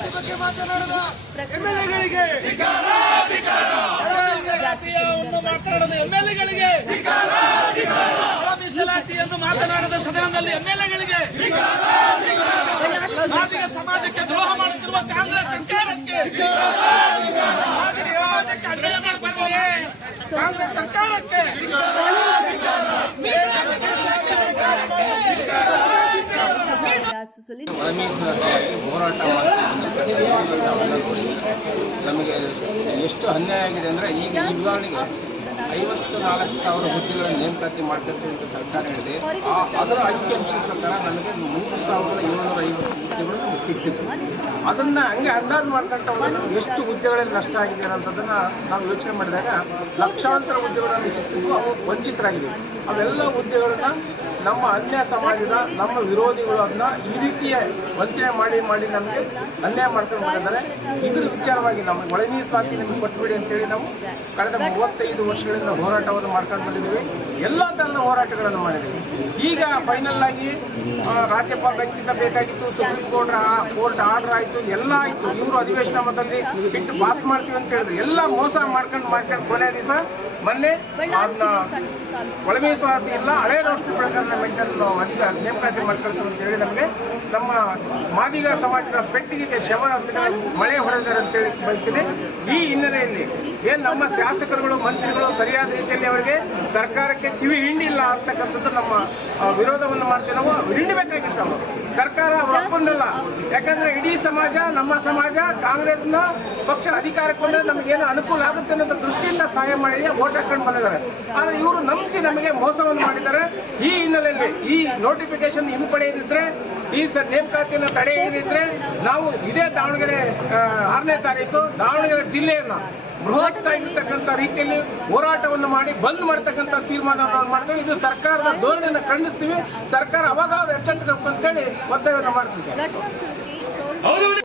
ಮೀಸಲಾತಿ ಬಗ್ಗೆ ಮಾತನಾಡದ ಎಂಎಲ್ಎಗಳಿಗೆ ಮಾತನಾಡದ ಎಂಎಲ್ಎಗಳಿಗೆ ಮೀಸಲಾತಿಯನ್ನು ಮಾತನಾಡದ ಸದನದಲ್ಲಿ ಎಂಎಲ್ಎಗಳಿಗೆ ಮಾದಿಗ ಸಮಾಜಕ್ಕೆ ದ್ರೋಹ ಮಾಡುತ್ತಿರುವ ಕಾಂಗ್ರೆಸ್ ಸರ್ಕಾರಕ್ಕೆ ಅನ್ಯಾಯ ಮಾಡುತ್ತಿರುವ ಕಾಂಗ್ರೆಸ್ ಸರ್ಕಾರಕ್ಕೆ ಹೋರಾಟ ನಮಗೆ ಎಷ್ಟು ಅನ್ಯಾಯ ಆಗಿದೆ ಅಂದರೆ ಈಗ ಉದಾಹರಣೆಗೆ 54,000 ಹುದ್ದೆಗಳನ್ನು ನೇಮಕಾತಿ ಮಾಡ್ತಂತೆ ಅಂತ ಸರ್ಕಾರ ಹೇಳಿದೆ. ಅದರ ಅಂಕಿಅಂಶದ ಪ್ರಕಾರ ನಮಗೆ 3,750 ಹುದ್ದೆಗಳು ಸಿಕ್ಕಿತ್ತು. ಅದನ್ನ ಹಂಗೆ ಅಂದಾಜು ಮಾಡ್ಕೊಂಡ ಎಷ್ಟು ಹುದ್ದೆಗಳಲ್ಲಿ ನಷ್ಟ ಆಗಿದೆ ಅನ್ನೋದನ್ನ ನಾವು ಯೋಚನೆ ಮಾಡಿದಾಗ ಲಕ್ಷಾಂತರ ಹುದ್ದೆಗಳನ್ನು ಸಿಕ್ಕಿದ್ದು ಅವು ವಂಚಿತರಾಗಿದೆ. ಅವೆಲ್ಲ ಹುದ್ದೆಗಳನ್ನ ನಮ್ಮ ಅನ್ಯ ಸಮಾಜದ ನಮ್ಮ ವಿರೋಧಿಗಳು ಅದನ್ನ ಈ ರೀತಿಯ ವಂಚನೆ ಮಾಡಿ ನಮಗೆ ಅನ್ಯಾಯ ಮಾಡ್ಕೊಂಡು ಬಂದಿದ್ದಾರೆ. ಇದ್ರ ವಿಚಾರವಾಗಿ ನಮ್ಮ ಒಳ ಮೀಸಲಾತಿ ನಮಗೆ ಕೊಟ್ಬಿಡಿ ಅಂತೇಳಿ ನಾವು ಕಳೆದ 35 ವರ್ಷಗಳಿಂದ ಹೋರಾಟವನ್ನು ಮಾಡ್ಕೊಂಡು ಬಂದಿದ್ದೀವಿ. ಎಲ್ಲ ಥರದ ಹೋರಾಟಗಳನ್ನು ಮಾಡಿದ್ದೀವಿ. ಈಗ ಫೈನಲ್ ಆಗಿ ರಾಜ್ಯಪಾಲ ಅಂಕಿತ ಬೇಕಾಗಿತ್ತು, ಸುಪ್ರೀಂ ಕೋರ್ಟ್ ಆರ್ಡರ್ ಆಯಿತು, ಎಲ್ಲ ಆಯಿತು. ಇವರು ಅಧಿವೇಶನ ಮತದಲ್ಲಿ ಬಿಟ್ಟು ಪಾಸ್ ಮಾಡ್ತೀವಿ ಅಂತ ಹೇಳಿದ್ರು. ಎಲ್ಲ ಮೋಸ ಮಾಡ್ಕೊಂಡು ಕೊನೆ ದಿವಸ ಮೊನ್ನೆ ಒಳ ಮೀಸಲಾತಿ ಇಲ್ಲ, ಹಳೆ ರಾಷ್ಟ್ರ ಪ್ರಕಾರ ಮೆಂಟಲ್ ಅಧಿಕ ನೇಮಕಾತಿ ಮಾಡ್ಕೊಳ್ತೀವಿ ಅಂತ ಹೇಳಿ ನಮಗೆ ನಮ್ಮ ಮಾದಿಗ ಸಮಾಜದ ಪೆಟ್ಟಿಗೆ ಶವ ಮಳೆ ಹೊಡೆದಾರೆ ಅಂತೇಳಿ ಬಯಸಿದೆ. ಈ ಹಿನ್ನೆಲೆಯಲ್ಲಿ ಏನು ನಮ್ಮ ಶಾಸಕರುಗಳು ಮಂತ್ರಿಗಳು ಸರಿಯಾದ ರೀತಿಯಲ್ಲಿ ಅವರಿಗೆ ಸರ್ಕಾರಕ್ಕೆ ಕಿವಿ ಹಿಂಡಿಲ್ಲ ಅಂತಕ್ಕಂಥದ್ದು ನಮ್ಮ ವಿರೋಧವನ್ನು ಮಾಡ್ತೀವಿ. ನಾವು ಹಿಂಡಬೇಕಾಗಿತ್ತು. ಅವರು ಸರ್ಕಾರ ಒಪ್ಕೊಂಡಿಲ್ಲ. ಯಾಕಂದ್ರೆ ಇಡೀ ಸಮಾಜ, ನಮ್ಮ ಸಮಾಜ ಕಾಂಗ್ರೆಸ್ನ ಪಕ್ಷ ಅಧಿಕಾರಕ್ಕೆ ಬಂದ್ರೆ ನಮಗೇನು ಅನುಕೂಲ ಆಗುತ್ತೆ ಅನ್ನೋ ದೃಷ್ಟಿಯಿಂದ ಸಹಾಯ ಮಾಡಿ ಓಟ್ ಹಾಕೊಂಡು ಬಂದಿದ್ದಾರೆ. ಆದರೆ ಇವರು ನಂಬಿಸಿ ನಮಗೆ ಮೋಸವನ್ನು ಮಾಡಿದ್ದಾರೆ. ಈ ಹಿನ್ನೆಲೆಯಲ್ಲಿ ಈ ನೋಟಿಫಿಕೇಶನ್ ಹಿಂಪಡೆಯದಿದ್ರೆ, ಈ ನೇಮಕಾತಿಯನ್ನು ತಡೆ ಹಿಡಿದಿದ್ರೆ ನಾವು ಇದೇ ದಾವಣಗೆರೆ 6ನೇ ತಾರೀಕು ದಾವಣಗೆರೆ ಜಿಲ್ಲೆಯನ್ನ ಬೃಹತ್ ಆಗಿರ್ತಕ್ಕಂಥ ರೀತಿಯಲ್ಲಿ ಹೋರಾಟವನ್ನು ಮಾಡಿ ಬಂದ್ ಮಾಡತಕ್ಕಂಥ ತೀರ್ಮಾನವನ್ನು ಮಾಡ್ತೀವಿ. ಇದು ಸರ್ಕಾರದ ಧೋರಣೆಯನ್ನು ಖಂಡಿಸ್ತೀವಿ. ಸರ್ಕಾರ ಅವಾಗ ಎಚ್ಚೆತ್ತುಕೊಂಡು ಹೇಳಿ ಒತ್ತಾಯವನ್ನು ಮಾಡ್ತೀವಿ.